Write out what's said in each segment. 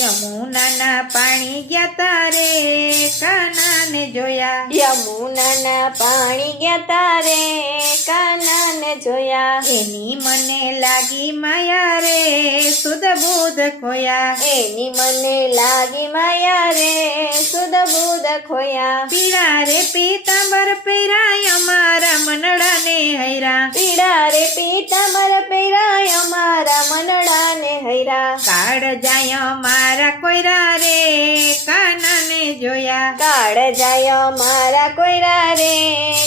યમુનાના પાણી ગયા તારે કાનાને જોયા. યમુનાના પાણી ગયા તારે કાનાને જોયા. એની મને લાગી માયા રે સુધ બુધ ખોયા. એની મને લાગી માયા રે સુધ બુધ ખોયા. પીળા રે પીતાંબર પહેરાય અમારા મનડાને હૈરા. પીળા રે પીતાંબર પહેરાય અમારા મનડાને હૈરા. કાળ જાય મારા કોયરા રે કાનાને જોયા. કાળ જાય મારા કોયરા રે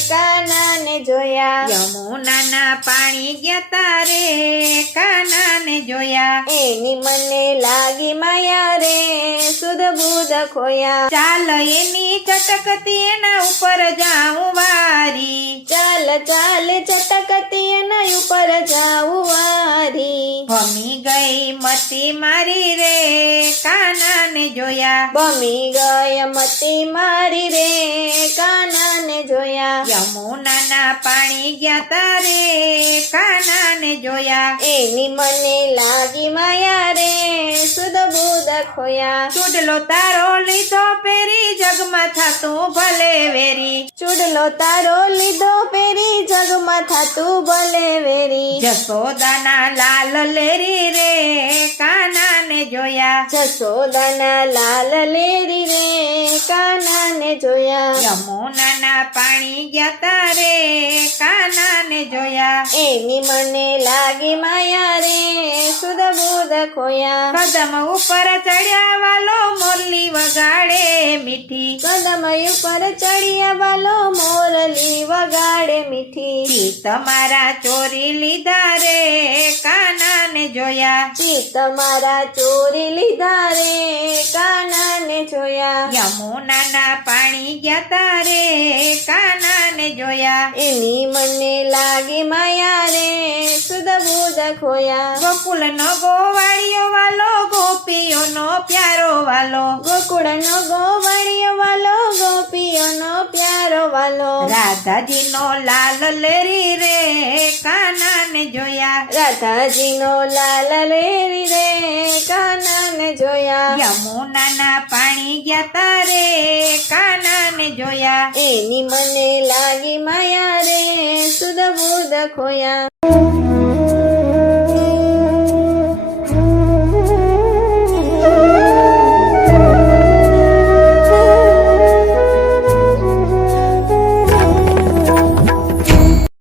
કાનાને જોયા. યમુનાના પાણી ગયા તારે કાનાને જોયા. એની મને લાગી માયા રે સુધ બુધ ખોયા. ચાલ એની ચટકતી એના ઉપર જાઉં વારી. ચાલ ચાલ ચટકતી એના ઉપર જાઉં વારી. ભમી ગઈ મતી મારી રે કાનાને જોયા. ભમી ગઈ મતી મારી રે કાનાને જોયા. યમુનાના પાણી ગયા તારે કાનાને જોયા. એની મને લાગી માયા રે સુધ બુધ ખોયા. ચૂડલો તારો લીધો પેરી જગમાં થાતું ભલે વેરી. ચૂડલો તારો લીધો પેરી જગમાં થાતું ભલે વેરી. જસોદાના લાલ લેરી રે કાનાને જોયા. જસોદાના લાલ લેરી રે કાનાને જોયા. યમુનાના પાણી ગયા તારે કાનાને જોયા. એની મને લાગી માયા રે સુધ બુધ ખોયા. કદમ ઉપર ચડ્યા વાલો મોરલી વગાડે મીઠી. કદમ ઉપર ચડિયા વાલો મોરલી વગાડે મીઠી. તમારા ચોરી લીધા રે કાનાને જોયા. તમારા ચોરી લીધા રે કાનાને જોયા. યમુનાના પાણી ગયા તારે કાનાને જોયા. એની મને લાગી માયા રે સુધ બુધ ખોયા. ગોકુળનો ગોવાળિયો વાલો ગોપીઓનો પ્યારો વાલો. ગોકુળનો ગોવાળિયો વાલો ગોપીઓનો પ્યારો વાલો. રાધાજીનો લાલ લેરી રે કાનાને જોયા. રાધાજીનો લાલ લેરી રે કાનાને જોયા. યમુનાના પાણી ગયા તારે કાનાને જોયા. એની મને લાગી માયા રે સુધ બુધ ખોયા.